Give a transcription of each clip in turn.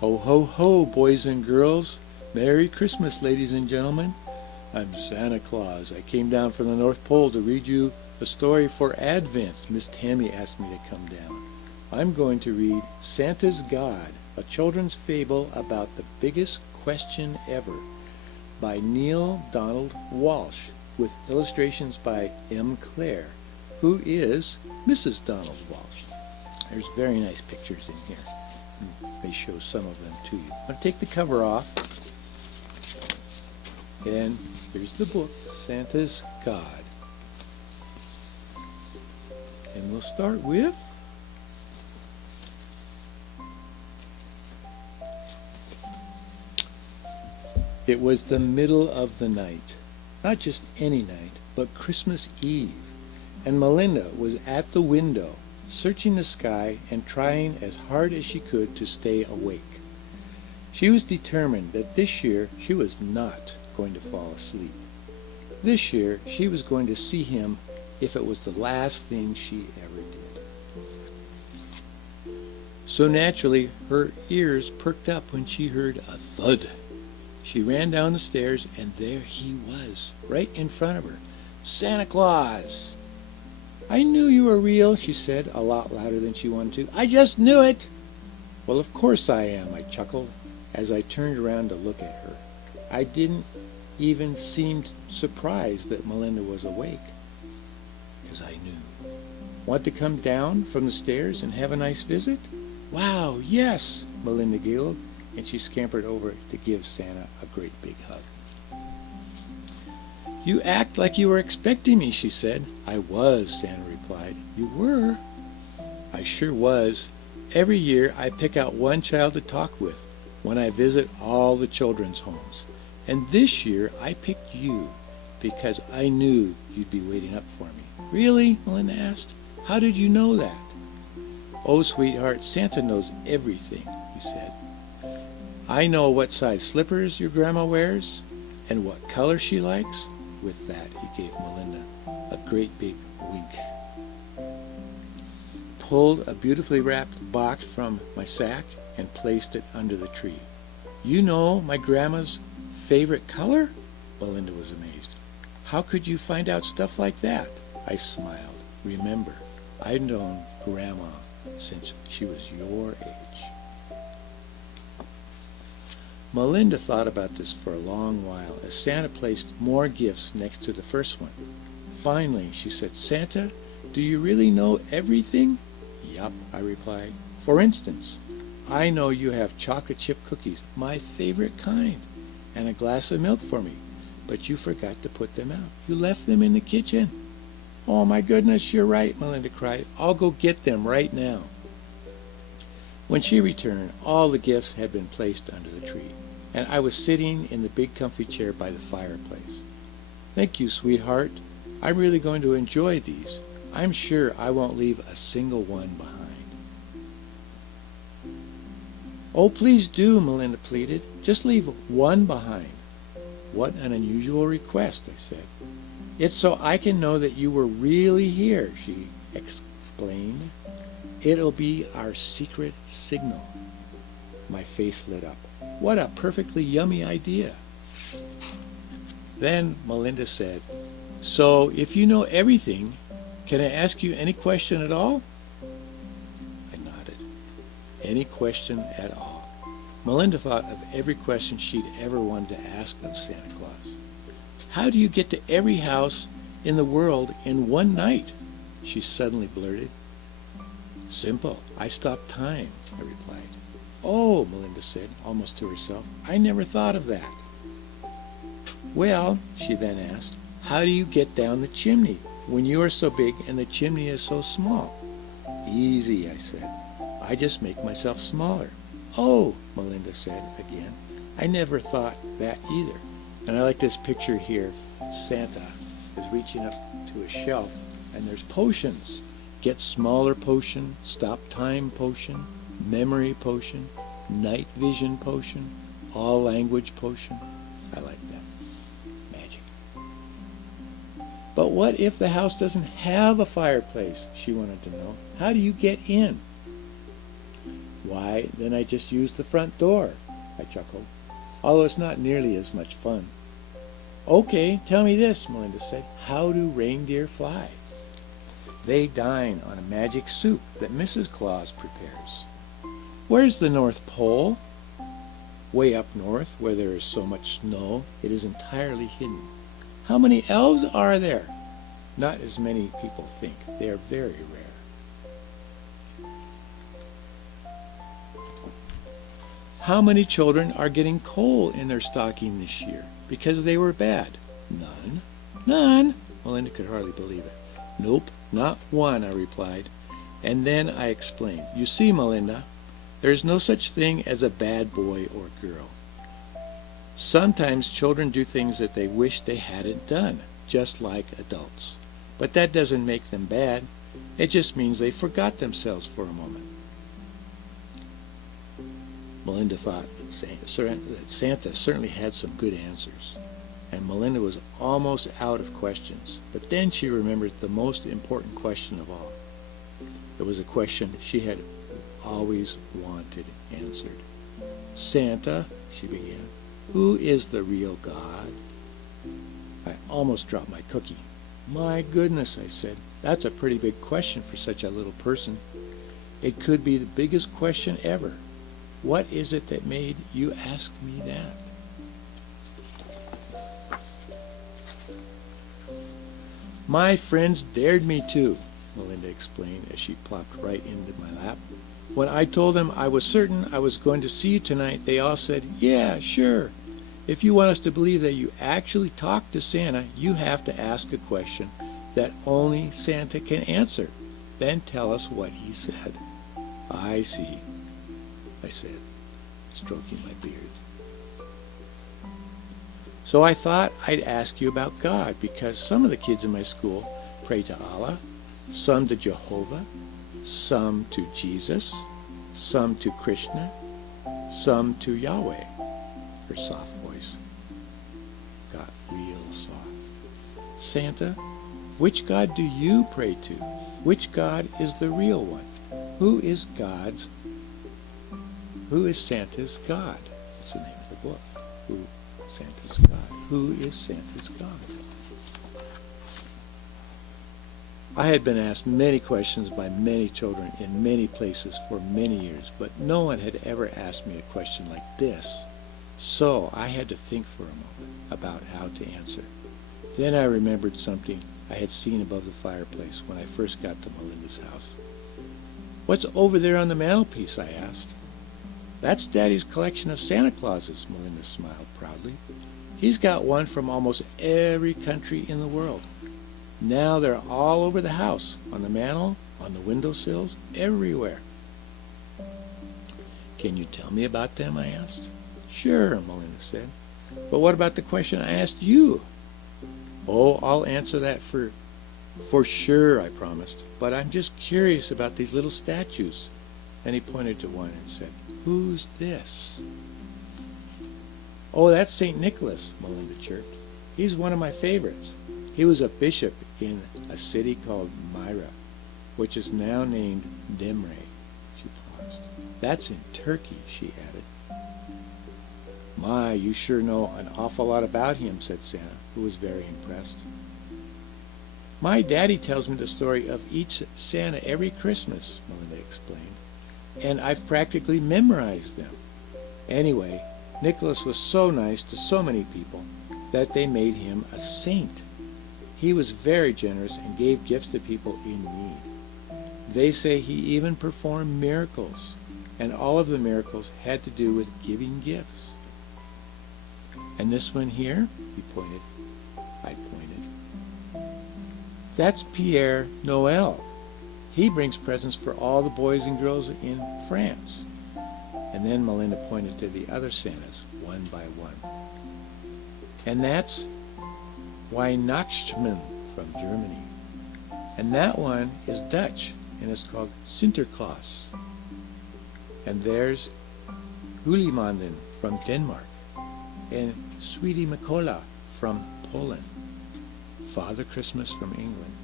Ho, ho, ho, boys and girls. Merry Christmas, ladies and gentlemen. I'm Santa Claus. I came down from the North Pole to read you a story for Advent. Miss Tammy asked me to come down. I'm going to read Santa's God, a children's fable about the biggest question ever, by Neel Donald Walsh, with illustrations by M. Clare, who is Mrs. Donald Walsh. There's very nice pictures in here. I may show some of them to you. I'm going to take the cover off. And here's the book, Santa's God. And we'll start with it was the middle of the night. Not just any night, but Christmas Eve. And Melinda was at the window, searching the sky and trying as hard as she could to stay awake. She was determined that this year she was not going to fall asleep. This year she was going to see him if it was the last thing she ever did. So naturally her ears perked up when she heard a thud. She ran down the stairs and there he was, right in front of her. Santa Claus! I knew you were real, she said, a lot louder than she wanted to. I just knew it! Well, of course I am, I chuckled as I turned around to look at her. I didn't even seem surprised that Melinda was awake, because I knew. Want to come down from the stairs and have a nice visit? Wow, yes, Melinda giggled, and she scampered over to give Santa a great big hug. You act like you were expecting me, she said. I was, Santa replied. You were? I sure was. Every year I pick out one child to talk with when I visit all the children's homes. And this year I picked you because I knew you'd be waiting up for me. Really? Melinda asked. How did you know that? Oh, sweetheart, Santa knows everything, he said. I know what size slippers your grandma wears and what color she likes. With that, he gave Melinda a great big wink. Pulled a beautifully wrapped box from my sack and placed it under the tree. You know my grandma's favorite color? Melinda was amazed. How could you find out stuff like that? I smiled. Remember, I've known Grandma since she was your age. Melinda thought about this for a long while as Santa placed more gifts next to the first one. Finally, she said, Santa, do you really know everything? Yup, I replied. For instance, I know you have chocolate chip cookies, my favorite kind, and a glass of milk for me, but you forgot to put them out. You left them in the kitchen. Oh my goodness, you're right, Melinda cried. I'll go get them right now. When she returned, all the gifts had been placed under the tree, and I was sitting in the big comfy chair by the fireplace. Thank you, sweetheart. I'm really going to enjoy these. I'm sure I won't leave a single one behind. Oh, please do, Melinda pleaded. Just leave one behind. What an unusual request, I said. It's so I can know that you were really here, she explained. It'll be our secret signal. My face lit up. What a perfectly yummy idea. Then Melinda said, So if you know everything, can I ask you any question at all? I nodded. Any question at all. Melinda thought of every question she'd ever wanted to ask of Santa Claus. How do you get to every house in the world in one night? She suddenly blurted. Simple. I stop time, I replied. Oh, Melinda said, almost to herself, I never thought of that. Well, she then asked, how do you get down the chimney when you are so big and the chimney is so small? Easy, I said. I just make myself smaller. Oh, Melinda said again, I never thought that either. And I like this picture here. Santa is reaching up to a shelf and there's potions. Get smaller potion, stop time potion, memory potion, night vision potion, all language potion. I like that. Magic. But what if the house doesn't have a fireplace? She wanted to know. How do you get in? Why, then I just use the front door, I chuckled, although it's not nearly as much fun. Okay, tell me this, Melinda said. How do reindeer fly? They dine on a magic soup that Mrs. Claus prepares. Where's the North Pole? Way up north, where there is so much snow, it is entirely hidden. How many elves are there? Not as many people think. They are very rare. How many children are getting coal in their stocking this year because they were bad? None. None? Melinda could hardly believe it. Nope, not one, I replied. And then I explained. You see, Melinda, there is no such thing as a bad boy or girl. Sometimes children do things that they wish they hadn't done, just like adults. But that doesn't make them bad. It just means they forgot themselves for a moment. Melinda thought that Santa certainly had some good answers, and Melinda was almost out of questions. But then she remembered the most important question of all. It was a question she had always wanted answered. Santa, she began, who is the real God? I almost dropped my cookie. My goodness, I said, that's a pretty big question for such a little person. It could be the biggest question ever. What is it that made you ask me that? My friends dared me to, Melinda explained as she plopped right into my lap. When I told them I was certain I was going to see you tonight, they all said, yeah, sure. If you want us to believe that you actually talked to Santa, you have to ask a question that only Santa can answer. Then tell us what he said. I see, I said, stroking my beard. So I thought I'd ask you about God, because some of the kids in my school pray to Allah, some to Jehovah, some to Jesus, some to Krishna, some to Yahweh. Her soft voice got real soft. Santa, which God do you pray to? Which God is the real one? Who is Santa's God? That's the name of the book. Santa's God. Who is Santa's God? I had been asked many questions by many children in many places for many years, but no one had ever asked me a question like this. So I had to think for a moment about how to answer. Then I remembered something I had seen above the fireplace when I first got to Melinda's house. What's over there on the mantelpiece? I asked. That's Daddy's collection of Santa Clauses, Melinda smiled proudly. He's got one from almost every country in the world. Now they're all over the house, on the mantel, on the windowsills, everywhere. Can you tell me about them? I asked. Sure, Melinda said. But what about the question I asked you? Oh, I'll answer that for sure, I promised. But I'm just curious about these little statues. And he pointed to one and said, who's this? Oh, that's St. Nicholas, Melinda chirped. He's one of my favorites. He was a bishop in a city called Myra, which is now named Demre. She paused. That's in Turkey, she added. My, you sure know an awful lot about him, said Santa, who was very impressed. My daddy tells me the story of each Santa every Christmas, Melinda explained, and I've practically memorized them. Anyway, Nicholas was so nice to so many people that they made him a saint. He was very generous and gave gifts to people in need. They say he even performed miracles, and all of the miracles had to do with giving gifts. And this one here, he pointed. I pointed. That's Pierre Noël. He brings presents for all the boys and girls in France. And then Melinda pointed to the other Santas, one by one. And that's Weihnachtsmann from Germany. And that one is Dutch, and it's called Sinterklaas. And there's Julimanden from Denmark, and Sweetie Mikola from Poland, Father Christmas from England,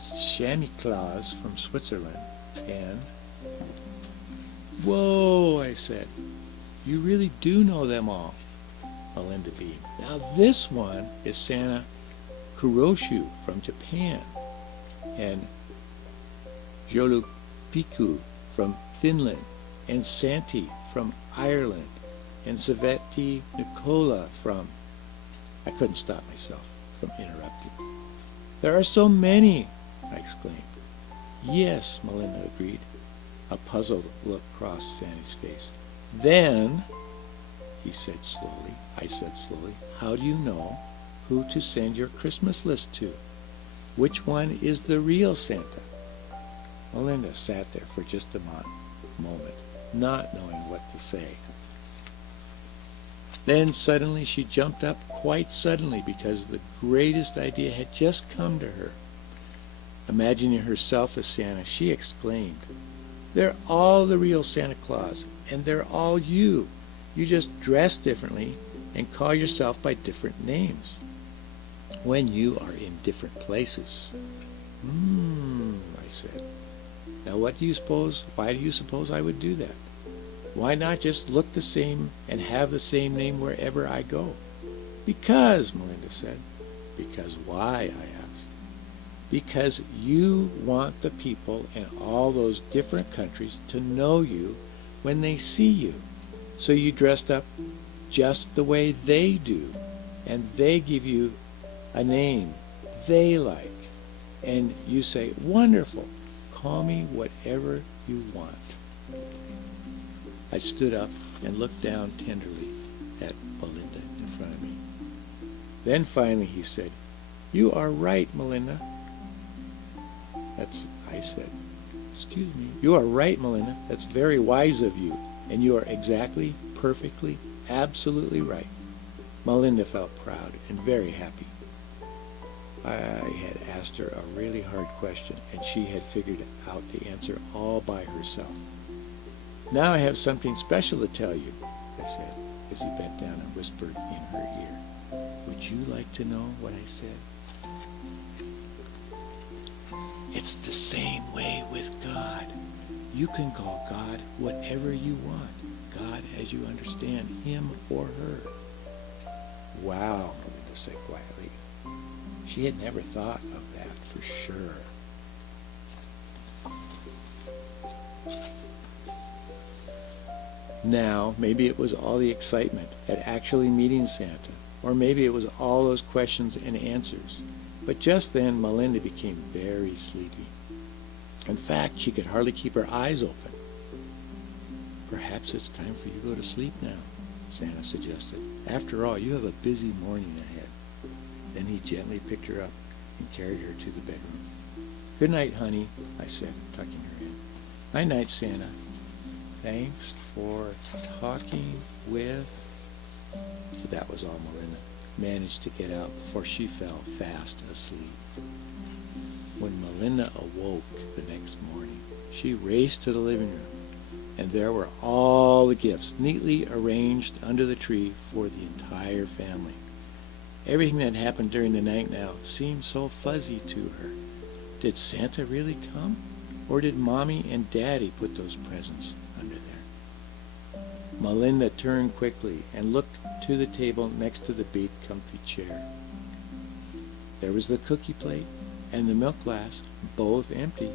Santa Claus from Switzerland, and Whoa, I said. You really do know them all. Melinda beamed. Now this one is Santa Kuroshu from Japan, and Jolupiku from Finland, and Santi from Ireland, and Saveti Nicola from... I couldn't stop myself from interrupting. There are so many, I exclaimed. Yes, Melinda agreed. A puzzled look crossed Sandy's face. Then, I said slowly, how do you know who to send your Christmas list to? Which one is the real Santa? Melinda sat there for just a moment, not knowing what to say. Then suddenly she jumped up, quite suddenly, because the greatest idea had just come to her. Imagining herself as Santa, she exclaimed, "They're all the real Santa Claus, and they're all you. You just dress differently and call yourself by different names when you are in different places." I said. Now why do you suppose I would do that? Why not just look the same and have the same name wherever I go? Because, Melinda said. Because why, I asked. Because you want the people in all those different countries to know you when they see you. So you dressed up just the way they do, and they give you a name they like, and you say, "Wonderful, call me whatever you want." I stood up and looked down tenderly at Melinda in front of me. Then finally he said, "You are right, Melinda." I said, "Excuse me." "You are right, Melinda. That's very wise of you, and you are exactly, perfectly, absolutely right." Melinda felt proud and very happy. I had asked her a really hard question, and she had figured out the answer all by herself. "Now I have something special to tell you," I said, as he bent down and whispered in her ear. "Would you like to know what I said?" "It's the same way with God. You can call God whatever you want, God as you understand him or her." "Wow," Melinda said quietly. She had never thought of that for sure. Now, maybe it was all the excitement at actually meeting Santa, or maybe it was all those questions and answers. But just then, Melinda became very sleepy. In fact, she could hardly keep her eyes open. "Perhaps it's time for you to go to sleep now," Santa suggested. "After all, you have a busy morning ahead." Then he gently picked her up and carried her to the bedroom. "Good night, honey," I said, tucking her in. "Night-night, Santa. Thanks for talking with..." But that was all Melinda managed to get out before she fell fast asleep. When Melinda awoke the next morning, she raced to the living room, and there were all the gifts neatly arranged under the tree for the entire family. Everything that happened during the night now seemed so fuzzy to her. Did Santa really come? Or did Mommy and Daddy put those presents under there? Melinda turned quickly and looked to the table next to the big comfy chair. There was the cookie plate and the milk glass, both empty.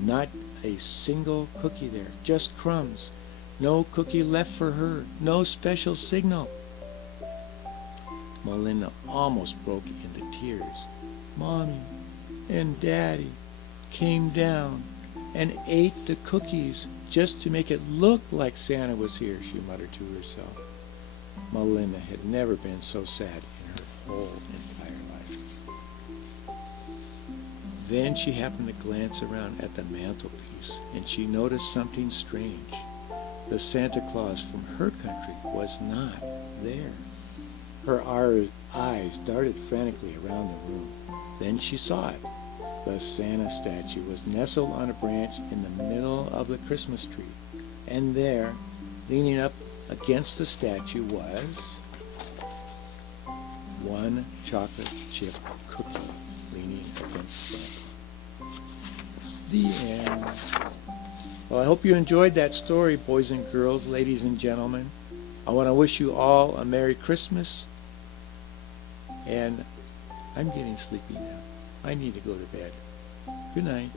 Not a single cookie there, just crumbs. No cookie left for her, no special signal. Melinda almost broke into tears. Mommy and Daddy came down and ate the cookies just to make it look like Santa was here, she muttered to herself. Melinda had never been so sad in her whole entire life. Then she happened to glance around at the mantelpiece, and she noticed something strange. The Santa Claus from her country was not there. Her eyes darted frantically around the room. Then she saw it. The Santa statue was nestled on a branch in the middle of the Christmas tree. And there, leaning up against the statue, was one chocolate chip cookie leaning against Santa. The end. Well, I hope you enjoyed that story, boys and girls, ladies and gentlemen. I want to wish you all a Merry Christmas, and I'm getting sleepy now. I need to go to bed. Good night.